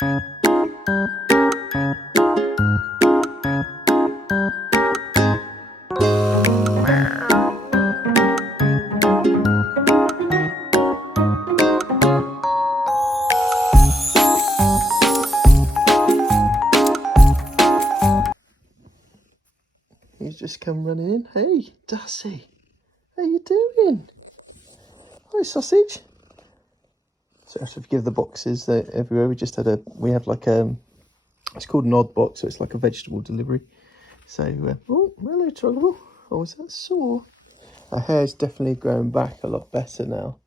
He's just come running in. Hey, Darcy, how you doing? Hi, sausage. So I have to forgive the boxes. They're everywhere. We have like it's called an odd box, so it's like a vegetable delivery. So, oh, hello, Truggle. Oh, is that sore? Her hair's definitely growing back a lot better now.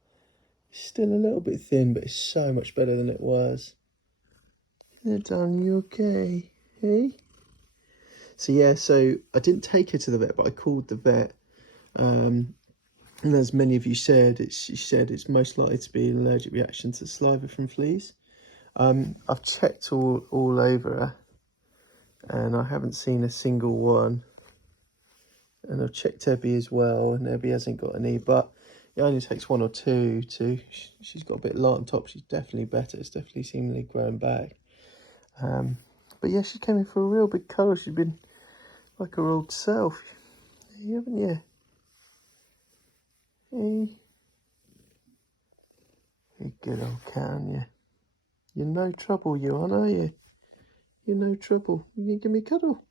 It's still a little bit thin, but it's so much better than it was. There, darling, you okay? Hey? So, yeah, so I didn't take her to the vet, but I called the vet. And as many of you said, she said it's most likely to be an allergic reaction to saliva from fleas. I've checked all over her, and I haven't seen a single one. And I've checked Ebby as well, and Ebby hasn't got any, but it only takes one or two to. She's got a bit light on top. She's definitely better. It's definitely seemingly growing back. But yeah, she came in for a real big cuddle. She's been like her old self, haven't you? Hey, you good old cat, aren't you? You're no trouble, you aren't, are you? You're no trouble. You can give me a cuddle.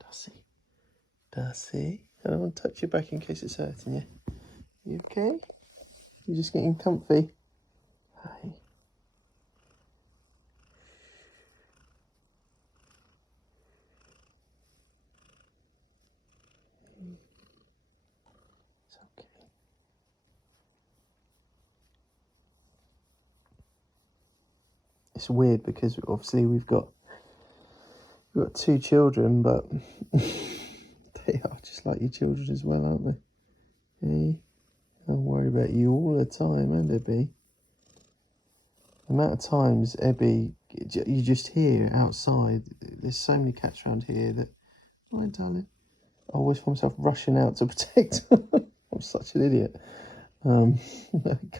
Darcy. I don't want to touch your back in case it's hurting you. You okay? You're just getting comfy. Hi. It's okay. It's weird because obviously we've got two children, but they are just like your children as well, aren't they? Hey, I worry about you all the time, and Ebby. The amount of times Ebby, you just hear outside. There's so many cats around here that, hi, darling. I always find myself rushing out to protect her. I'm such an idiot. I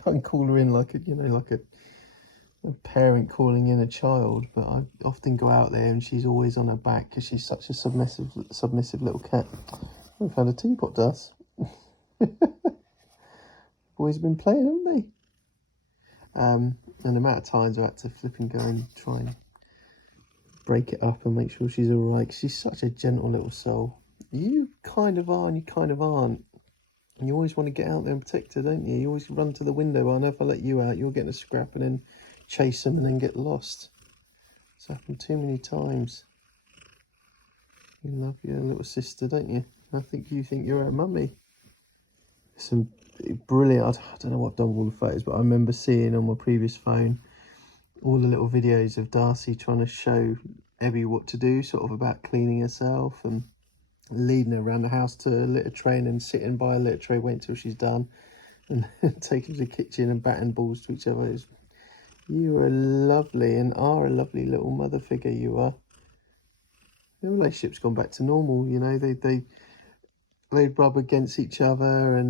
can't call her in like a parent calling in a child, but I often go out there and she's always on her back because she's such a submissive little cat. We found a teapot, does. Boys have been playing, haven't they? And the amount of times I had to flip and go and try and break it up and make sure she's all right. 'Cause she's such a gentle little soul. You kind of are and you kind of aren't. And you always want to get out there and protect her, don't you? You always run to the window. I know if I let you out, you'll get in a scrap and then chase them and then get lost. It's happened too many times. You love your little sister, don't you? I think you think you're her mummy. Some brilliant, I don't know what I've done with all the photos, but I remember seeing on my previous phone all the little videos of Darcy trying to show Ebby what to do, sort of about cleaning herself and leading her around the house to a litter tray and then sitting by a litter tray, waiting till she's done and taking to the kitchen and batting balls to each other. You are lovely and are a lovely little mother figure, you are. Their relationship's gone back to normal, you know, they rub against each other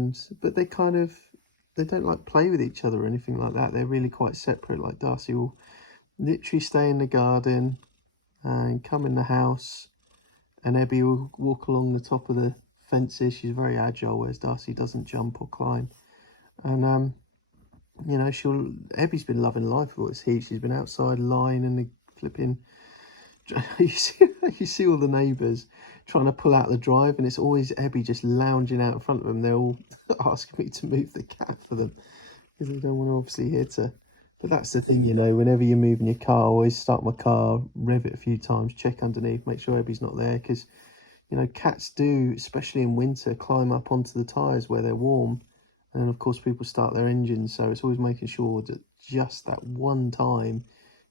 but they don't like play with each other or anything like that. They're really quite separate. Like Darcy will literally stay in the garden and come in the house, and Ebby will walk along the top of the fences. She's very agile, whereas Darcy doesn't jump or climb. And you know, Ebby's been loving life for its heat. She's been outside lying in the flipping. You see all the neighbours trying to pull out the drive, and it's always Ebby just lounging out in front of them. They're all asking me to move the cat for them because they don't want to obviously hit her. But that's the thing, you know, whenever you're moving your car, I always start my car, rev it a few times, check underneath, make sure Ebby's not there, because, you know, cats do, especially in winter, climb up onto the tyres where they're warm. And of course, people start their engines, so it's always making sure that just that one time,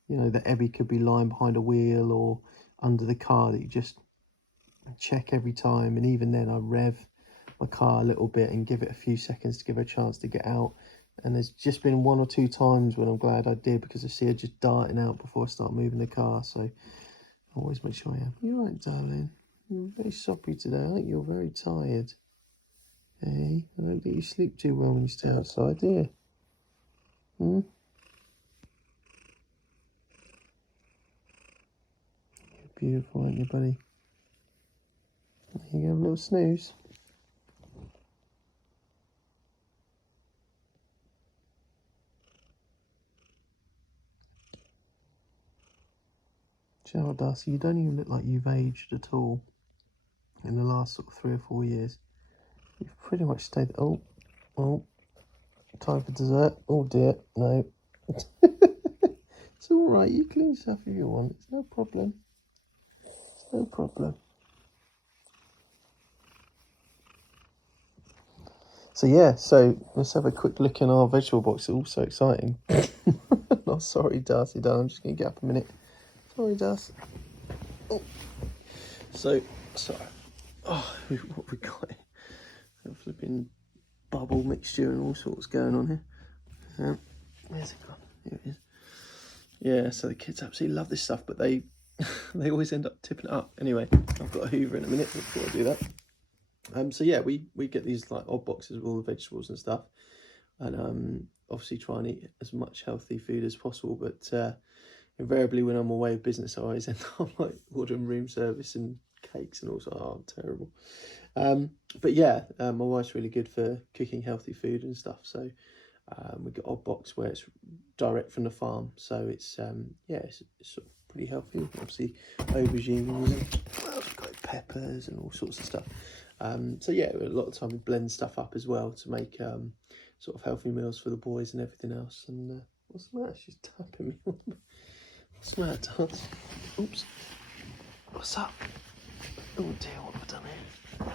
you know, that Ebby could be lying behind a wheel or under the car, that you just check every time. And even then, I rev my car a little bit and give it a few seconds to give her a chance to get out. And there's just been one or two times when I'm glad I did, because I see her just darting out before I start moving the car. So I always make sure I am. You're right, darling. You're very soppy today. I think you're very tired. Hey, I don't think you sleep too well when you stay outside, do you? Beautiful, aren't you, buddy? There you go, a little snooze. Do you know what, Darcy? You don't even look like you've aged at all in the last sort of 3 or 4 years. You've pretty much stayed. Oh, time for dessert. Oh dear, no. It's all right. You clean yourself if you want. It's no problem. No problem. So yeah, so let's have a quick look in our vegetable box. It's all so exciting. Oh, sorry, Darcy, darling. I'm just going to get up a minute. Sorry, Darcy. Oh. So, sorry. Oh, what we got? A flipping bubble mixture and all sorts going on here. Where's it gone? Here it is. Yeah, so the kids absolutely love this stuff, but they they always end up tipping it up. Anyway, I've got a Hoover in a minute before I do that. So yeah, we get these like odd boxes with all the vegetables and stuff, and obviously try and eat as much healthy food as possible. But invariably, when I'm away with business, I always end up like ordering room service and cakes and all sorts. Oh, terrible. But yeah, my wife's really good for cooking healthy food and stuff. So we got odd box where it's direct from the farm. So it's yeah, it's sort of pretty healthy. Obviously, aubergines and we've got peppers and all sorts of stuff. So yeah, a lot of time we blend stuff up as well to make sort of healthy meals for the boys and everything else. And what's the matter? She's tapping me. What's the matter, Darcy? Oops. What's up? Oh dear, what have I done here?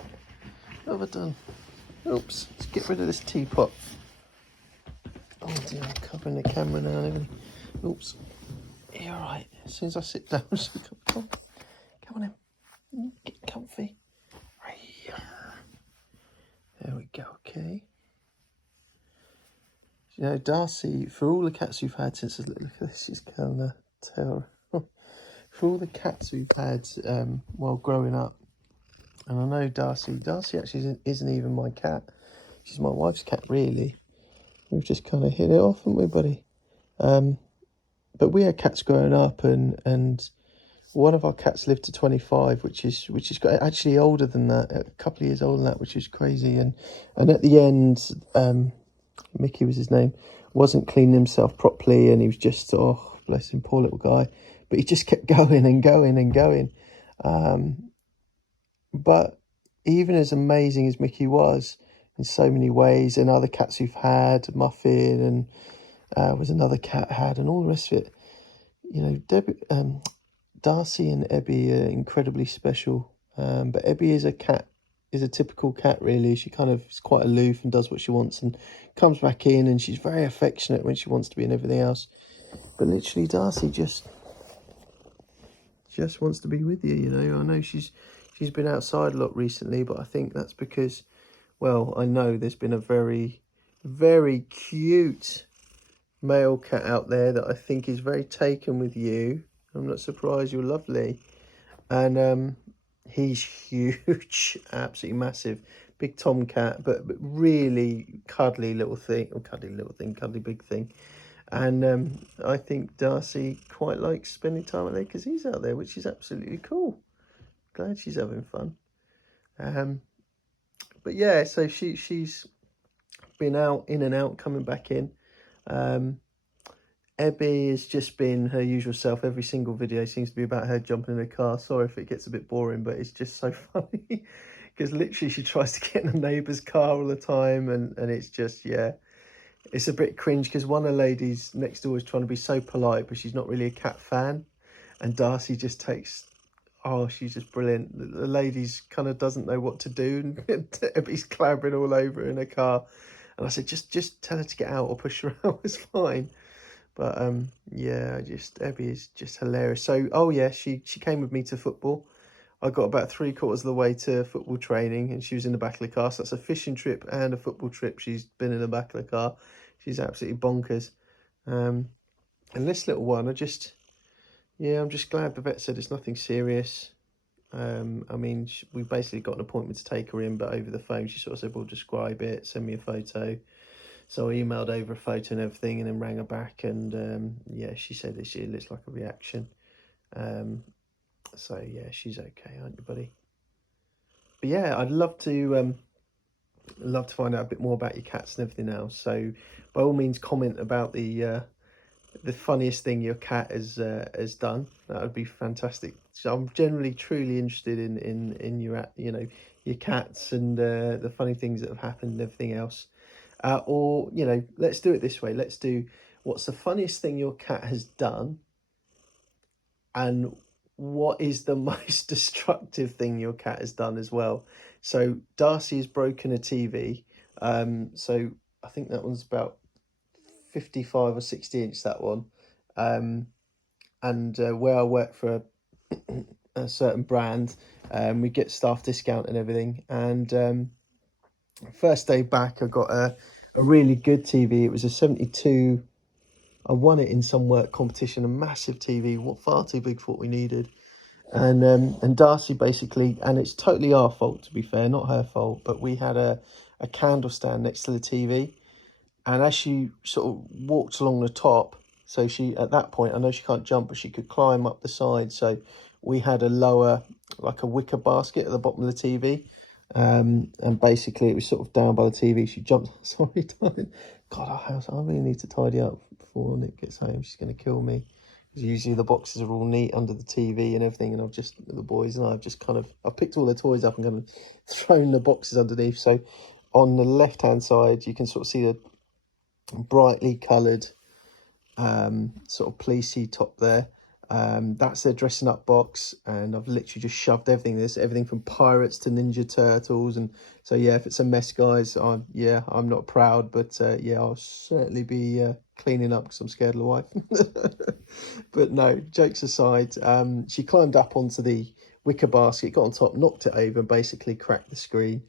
What have I done? Oops. Let's get rid of this teapot. Oh dear, I'm covering the camera now and everything. Oops. You're right. As soon as I sit down, she'll come on in. Get comfy. There we go, okay. You know, Darcy, for all the cats we've had since, look at this, she's kind of terror. For all the cats we've had while growing up, and I know Darcy actually isn't even my cat. She's my wife's cat, really. We've just kind of hit it off, haven't we, buddy? But we had cats growing up, and one of our cats lived to 25, which is actually older than that, a couple of years older than that, which is crazy. And at the end, Mickey was his name, wasn't cleaning himself properly, and he was just, oh, bless him, poor little guy. But he just kept going and going and going. But even as amazing as Mickey was in so many ways, and other cats we've had, Muffin, and was another cat had, and all the rest of it, you know, Darcy and Ebby are incredibly special. But Ebby is a typical cat, really. She kind of is quite aloof and does what she wants and comes back in, and she's very affectionate when she wants to be and everything else. But literally, Darcy just wants to be with you, you know. I know she's been outside a lot recently, but I think that's because, well, I know there's been a very, very cute male cat out there that I think is very taken with you. I'm not surprised, you're lovely. And he's huge, absolutely massive. Big tomcat, but really cuddly little thing, or cuddly big thing. And I think Darcy quite likes spending time out there because he's out there, which is absolutely cool. Glad she's having fun. But yeah, so she's been out, in and out, coming back in. Ebby has just been her usual self. Every single video seems to be about her jumping in a car. Sorry if it gets a bit boring, but it's just so funny. Because literally she tries to get in a neighbour's car all the time, and it's just, yeah. It's a bit cringe because one of the ladies next door is trying to be so polite, but she's not really a cat fan. And Darcy just takes, oh, she's just brilliant. The lady's kind of doesn't know what to do. And Ebby's clambering all over in her car. And I said, just tell her to get out or push her out. It's fine. But yeah, Ebby is just hilarious. So, oh yeah, she came with me to football. I got about 3/4 of the way to football training, and she was in the back of the car. So that's a fishing trip and a football trip. She's been in the back of the car. She's absolutely bonkers. And this little one, I'm just glad the vet said it's nothing serious. I mean, we basically got an appointment to take her in, but over the phone, she sort of said, "We'll describe it, send me a photo." So I emailed over a photo and everything, and then rang her back, and yeah, she said it looks like a reaction. So yeah, she's okay, aren't you, buddy? But yeah, I'd love to find out a bit more about your cats and everything else. So by all means, comment about the funniest thing your cat has done. That would be fantastic. So I'm generally truly interested in your your cats and the funny things that have happened and everything else. Or let's do it this way. Let's do what's the funniest thing your cat has done, and what is the most destructive thing your cat has done as well. So Darcy has broken a TV. So I think that one's about 55 or 60 inch, that one. Um, and where I work for a certain brand, we get staff discount and everything. And first day back, I got a really good TV. It was a 72. I won it in some work competition, a massive TV, what far too big for what we needed. And Darcy basically, and it's totally our fault to be fair, not her fault, but we had a candle stand next to the TV, and as she sort of walked along the top, so she, at that point, I know she can't jump, but she could climb up the side. So we had a lower, like a wicker basket at the bottom of the TV. And basically it was sort of down by the TV. She jumped, sorry, darling. God, our house, I really need to tidy up before Nick gets home. She's going to kill me. Usually the boxes are all neat under the TV and everything. And the boys and I've just kind of, I've picked all the toys up and kind of thrown the boxes underneath. So on the left-hand side, you can sort of see the brightly coloured sort of fleecy top there. That's their dressing up box, and I've literally just shoved everything. There's everything from pirates to Ninja Turtles, and so yeah, if it's a mess, guys, I'm not proud, but yeah, I'll certainly be cleaning up because I'm scared of the wife. But no, jokes aside, she climbed up onto the wicker basket, got on top, knocked it over, and basically cracked the screen.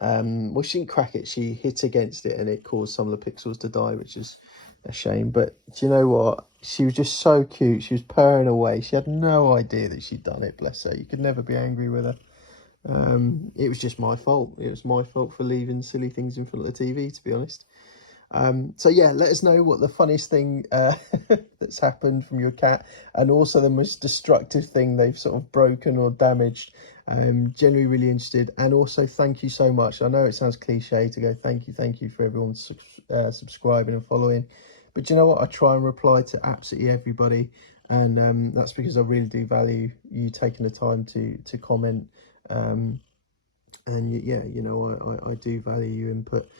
Well, she didn't crack it, she hit against it and it caused some of the pixels to die, which is a shame. But do you know what? She was just so cute. She was purring away. She had no idea that she'd done it, bless her. You could never be angry with her. It was just my fault. It was my fault for leaving silly things in front of the TV, to be honest. So yeah, let us know what the funniest thing that's happened from your cat, and also the most destructive thing they've sort of broken or damaged. Generally really interested. And also thank you so much. I know it sounds cliche to go thank you for everyone subscribing and following, but you know what, I try and reply to absolutely everybody, and that's because I really do value you taking the time to comment. And yeah, you know, I do value your input.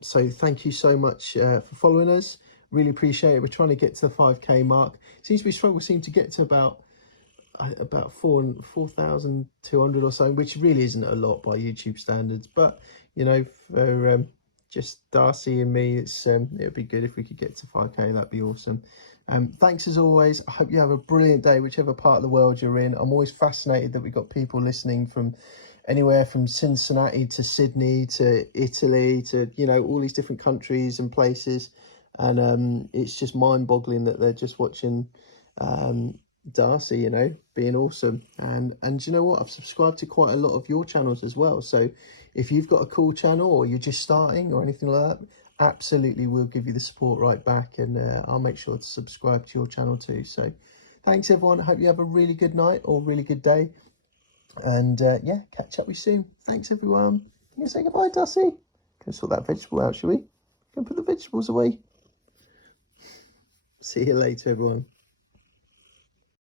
So thank you so much for following us. Really appreciate it. We're trying to get to the 5K mark. Seems to be struggle. Seem to get to about 4,200 or so, which really isn't a lot by YouTube standards. But you know, for just Darcy and me, it's it would be good if we could get to 5K. That'd be awesome. Thanks as always. I hope you have a brilliant day, whichever part of the world you're in. I'm always fascinated that we've got people listening from anywhere from Cincinnati to Sydney to Italy to, you know, all these different countries and places. And it's just mind-boggling that they're just watching Darcy, you know, being awesome. And you know what? I've subscribed to quite a lot of your channels as well. So if you've got a cool channel or you're just starting or anything like that, absolutely we'll give you the support right back, and I'll make sure to subscribe to your channel too. So thanks everyone. I hope you have a really good night or really good day. And yeah, catch up with you soon. Thanks everyone. Can you say goodbye, Darcy? Go sort that vegetable out, shall we? Go put the vegetables away. See you later, everyone.